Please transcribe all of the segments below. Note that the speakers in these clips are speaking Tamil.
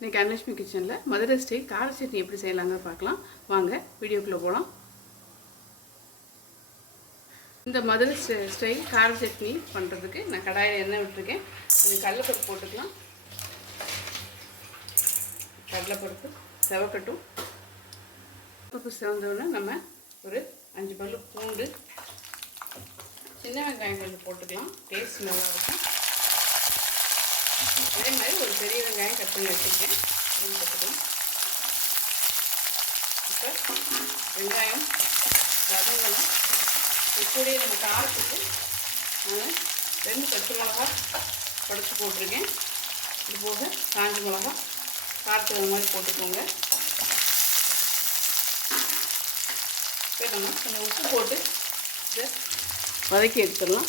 இன்றைக்கி அன்லட்சுமி கிச்சனில் மதுரை ஸ்டைல் கார சட்னி எப்படி செய்யலாங்க பார்க்கலாம். வாங்க வீடியோக்குள்ளே போகலாம் இந்த மதுரை ஸ்டை- ஸ்டைல் கார சட்னி பண்ணுறதுக்கு நான் கடாயில் எண்ணெய் விட்டுருக்கேன். கொஞ்சம் கடலைப்பருப்பு போட்டுக்கலாம். கடலைப்பருப்பு செவக்கட்டும். பருப்பு செவந்தோடனே நம்ம ஒரு அஞ்சு பல்லு பூண்டு சின்ன வெங்காயம் கொஞ்சம் போட்டுக்கலாம். டேஸ்ட் நல்லா இருக்கும். பெரிய வெங்காயம் கட் பண்ணி வச்சுருக்கேன். அதையும் இப்போ வெங்காயம் வதங்கணும் இப்படியே நம்ம காரத்துக்கு நான் ரெண்டு பச்சை மிளகா உடச்சி போட்டிருக்கேன். இது போக காஞ்ச மிளகா காரத்துக்கு அந்த மாதிரி போட்டுக்கோங்க. இப்போ நம்ம கொஞ்சம் உப்பு போட்டு இதை வதக்கி எடுத்துடலாம்.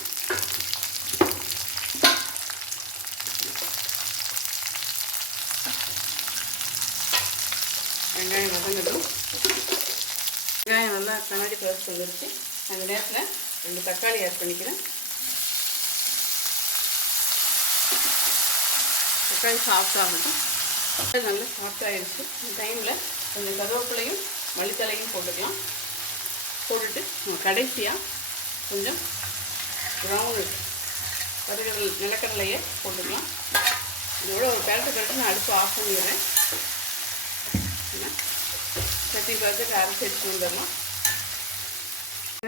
வெங்காயம் வதங்கட்டும். வெங்காயம் நல்லா கண்ணாடி பருப்பு வந்துருச்சு அந்த நேரத்தில் ரெண்டு தக்காளி ஆட் பண்ணிக்கிறேன். தக்காளி சாஃப்ட் தக்காளி நல்லா சாஃப்டாகிடுச்சு இந்த டைமில் கொஞ்சம் கருவேப்பிலையும் மல்லித்தலையும் போட்டுக்கலாம். போட்டுட்டு கடைசியாக கொஞ்சம் ப்ரௌன் கருகடல் நிலக்கடலையை போட்டுக்கலாம். இதோட ஒரு பேரட்டை கரெக்டாக நான் அடுப்பு ஆஃப் பண்ணிடுறேன். சட்னி பதத்துக்கு அரைச்சி எடுத்துட்டு வந்துடலாம்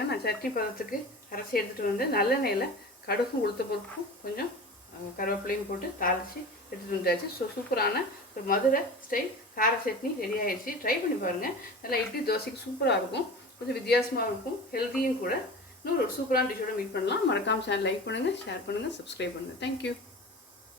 நான் சட்னி பதத்துக்கு அரைச்சி எடுத்துகிட்டு வந்து நல்லெண்ணெயில் கடுகும் உளுத்த பொருப்பும் கொஞ்சம் கருவேப்பிலையும் போட்டு தாளித்து எடுத்துகிட்டு வந்தாச்சு. ஸோ சூப்பரான ஒரு மதுரை ஸ்டைல் கார சட்னி ரெடி ஆகிடுச்சு ட்ரை பண்ணி பாருங்கள் நல்லா இட்லி தோசைக்கு சூப்பராக இருக்கும். கொஞ்சம் வித்தியாசமாக இருக்கும். ஹெல்த்தியும் கூட. இன்னும் ஒரு சூப்பரான டிஷ்ஷோட மீட் பண்ணலாம். மறக்காமல் சேனல் லைக் பண்ணுங்கள் ஷேர் பண்ணுங்கள் சப்ஸ்கிரைப் பண்ணுங்கள் தேங்க்யூ